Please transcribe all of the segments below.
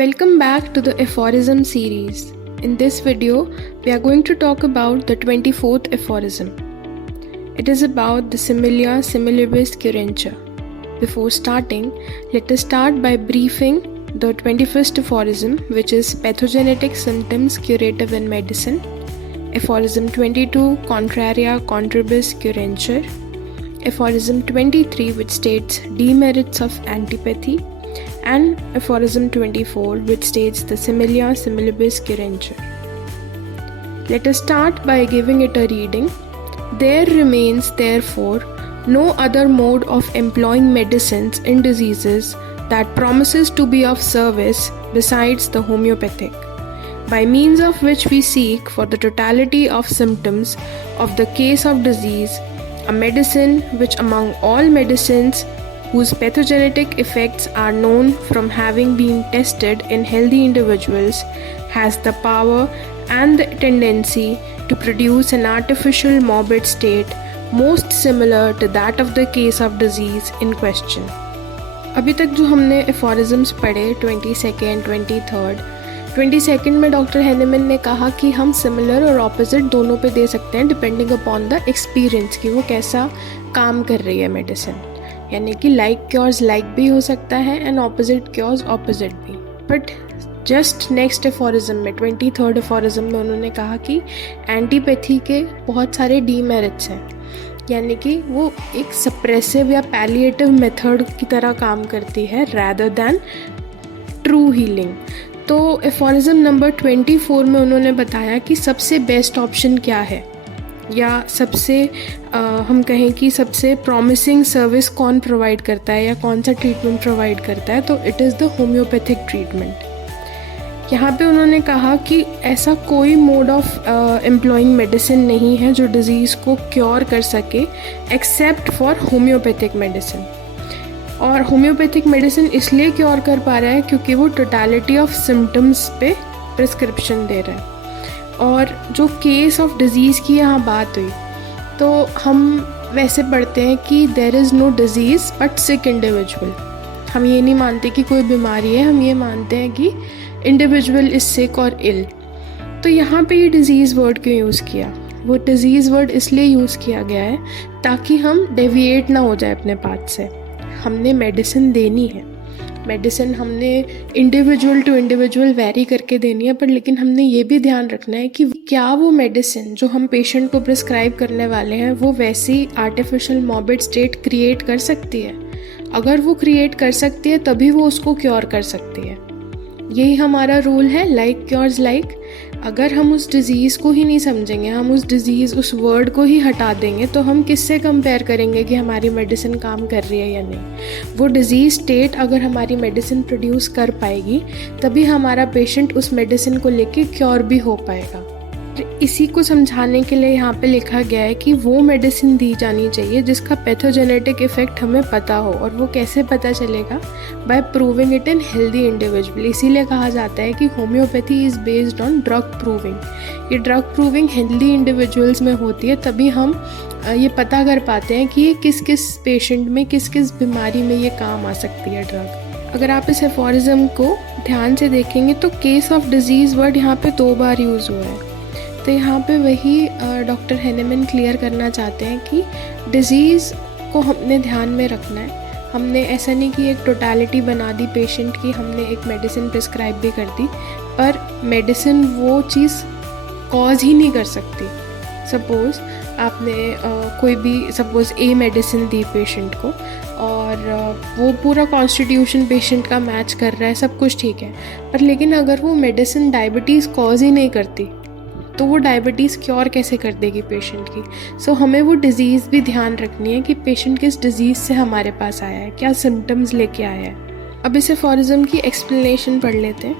Welcome back to the aphorism series. In this video, we are going to talk about the 24th aphorism. It is about the similia similibus curantur. Before starting, let us start by briefing the 21st aphorism, which is pathogenetic symptoms curative in medicine. Aphorism 22, contraria contribus curantur. Aphorism 23, which states demerits of antipathy. And aphorism 24, which states the similia similibus curantur. Let us start by giving it a reading. There remains therefore no other mode of employing medicines in diseases that promises to be of service besides the homeopathic, by means of which we seek for the totality of symptoms of the case of disease, a medicine which among all medicines whose pathogenetic effects are known from having been tested in healthy individuals, has the power and the tendency to produce an artificial morbid state most similar to that of the case of disease in question. अभी तक जो हमने aphorisms पढ़े 22nd, 23rd, 22nd में doctor Hahnemann ने कहा कि हम सिमिलर और ऑपोजिट दोनों पे दे सकते हैं डिपेंडिंग अपॉन द एक्सपीरियंस कि वो कैसा काम कर रही है मेडिसिन, यानी कि लाइक क्योर्स लाइक भी हो सकता है एंड ऑपोजिट क्योर्स ऑपोजिट भी. बट जस्ट नेक्स्ट एफोरिज्म में 23rd एफोरिज्म में उन्होंने कहा कि एंटीपैथी के बहुत सारे डीमेरिट्स हैं, यानी कि वो एक सप्रेसिव या पैलिएटिव मेथड की तरह काम करती है रैदर दैन ट्रू हीलिंग. तो एफोरिज्म नंबर 24 में उन्होंने बताया कि सबसे बेस्ट ऑप्शन क्या है, या सबसे हम कहें कि सबसे प्रॉमिसिंग सर्विस कौन प्रोवाइड करता है या कौन सा ट्रीटमेंट प्रोवाइड करता है, तो it is the homeopathic treatment. यहाँ पे उन्होंने कहा कि ऐसा कोई मोड ऑफ एम्प्लॉइंग मेडिसिन नहीं है जो डिज़ीज़ को क्योर कर सके एक्सेप्ट फॉर होम्योपैथिक मेडिसिन. और होम्योपैथिक मेडिसिन इसलिए क्योर कर पा रहा है क्योंकि वो टोटलिटी ऑफ सिम्टम्स पे प्रिस्क्रिप्शन दे रहा है. और जो केस ऑफ डिज़ीज़ की यहाँ बात हुई, तो हम वैसे पढ़ते हैं कि there is no disease but sick individual. हम ये नहीं मानते कि कोई बीमारी है, हम ये मानते हैं कि इंडिविजुअल इज़ सिक और इल. तो यहाँ पे ये डिज़ीज़ वर्ड क्यों यूज़ किया? वो डिज़ीज़ वर्ड इसलिए यूज़ किया गया है ताकि हम डेविएट ना हो जाए अपने पाथ से. हमने मेडिसिन देनी है, मेडिसिन हमने इंडिविजुअल टू इंडिविजुअल वैरी करके देनी है, पर लेकिन हमने ये भी ध्यान रखना है कि क्या वो मेडिसिन जो हम पेशेंट को प्रिस्क्राइब करने वाले हैं वो वैसी आर्टिफिशियल मॉर्बिड स्टेट क्रिएट कर सकती है. अगर वो क्रिएट कर सकती है तभी वो उसको क्योर कर सकती है. यही हमारा रूल है, लाइक क्योर्स लाइक. अगर हम उस डिज़ीज़ को ही नहीं समझेंगे, हम उस डिज़ीज़ उस वर्ड को ही हटा देंगे, तो हम किससे कंपेयर करेंगे कि हमारी मेडिसिन काम कर रही है या नहीं. वो डिज़ीज़ स्टेट अगर हमारी मेडिसिन प्रोड्यूस कर पाएगी तभी हमारा पेशेंट उस मेडिसिन को लेके क्योर भी हो पाएगा. इसी को समझाने के लिए यहाँ पे लिखा गया है कि वो मेडिसिन दी जानी चाहिए जिसका पैथोजेनेटिक इफ़ेक्ट हमें पता हो. और वो कैसे पता चलेगा? By proving it in healthy individual. इसीलिए कहा जाता है कि homeopathy is based on drug proving. ये ड्रग प्रूविंग हेल्दी इंडिविजुअल्स में होती है, तभी हम ये पता कर पाते हैं कि ये किस किस पेशेंट में किस किस बीमारी में ये काम आ सकती है ड्रग. अगर आप इस एफोरिज्म को ध्यान से देखेंगे तो केस ऑफ डिज़ीज़ वर्ड यहाँ पे 2 बार यूज़ हुआ है. तो यहाँ पे वही डॉक्टर हैनेमन क्लियर करना चाहते हैं कि डिज़ीज़ को हमने ध्यान में रखना है. हमने ऐसा नहीं कि एक टोटलिटी बना दी पेशेंट की, हमने एक मेडिसिन प्रिस्क्राइब भी कर दी, पर मेडिसिन वो चीज़ कॉज ही नहीं कर सकती. सपोज़ आपने कोई भी suppose a medicine the patient को और वो पूरा कॉन्स्टिट्यूशन पेशेंट का मैच कर रहा है, सब कुछ ठीक है, पर लेकिन अगर वो मेडिसिन डायबिटीज़ कॉज ही नहीं करती तो वो डायबिटीज़ क्योर कैसे कर देगी पेशेंट की. सो हमें वो डिज़ीज़ भी ध्यान रखनी है कि पेशेंट किस डिज़ीज़ से हमारे पास आया है, क्या सिम्टम्स लेके आया है. अब इस एफोरिज्म की एक्सप्लेनेशन पढ़ लेते हैं.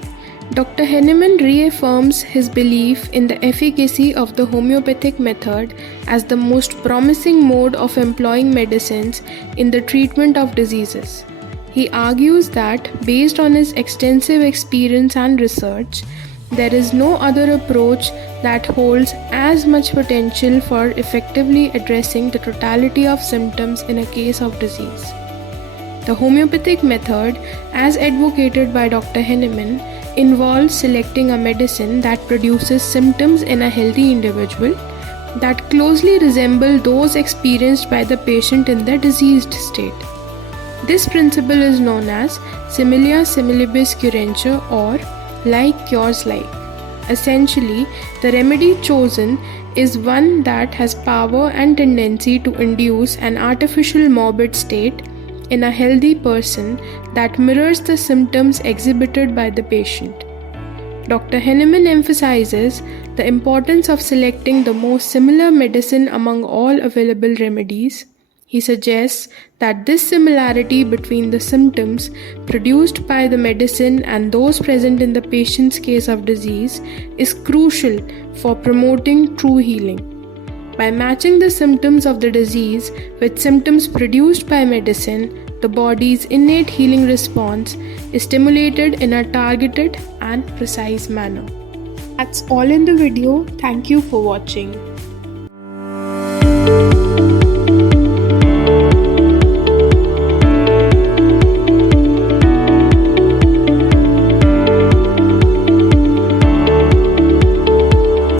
Doctor Hahnemann reaffirms his belief in the efficacy of the homeopathic method as the most promising mode of employing medicines in the treatment of diseases. He argues that, based on his extensive experience and research, there is no other approach that holds as much potential for effectively addressing the totality of symptoms in a case of disease. The homeopathic method, as advocated by Dr. Henneman, involves selecting a medicine that produces symptoms in a healthy individual that closely resemble those experienced by the patient in the diseased state. This principle is known as similia similibus curantur, or like cures like. Essentially, the remedy chosen is one that has power and tendency to induce an artificial morbid state in a healthy person that mirrors the symptoms exhibited by the patient. Dr. Henneman emphasizes the importance of selecting the most similar medicine among all available remedies. He suggests that this similarity between the symptoms produced by the medicine and those present in the patient's case of disease is crucial for promoting true healing. By matching the symptoms of the disease with symptoms produced by medicine, the body's innate healing response is stimulated in a targeted and precise manner. That's all in the video. Thank you for watching.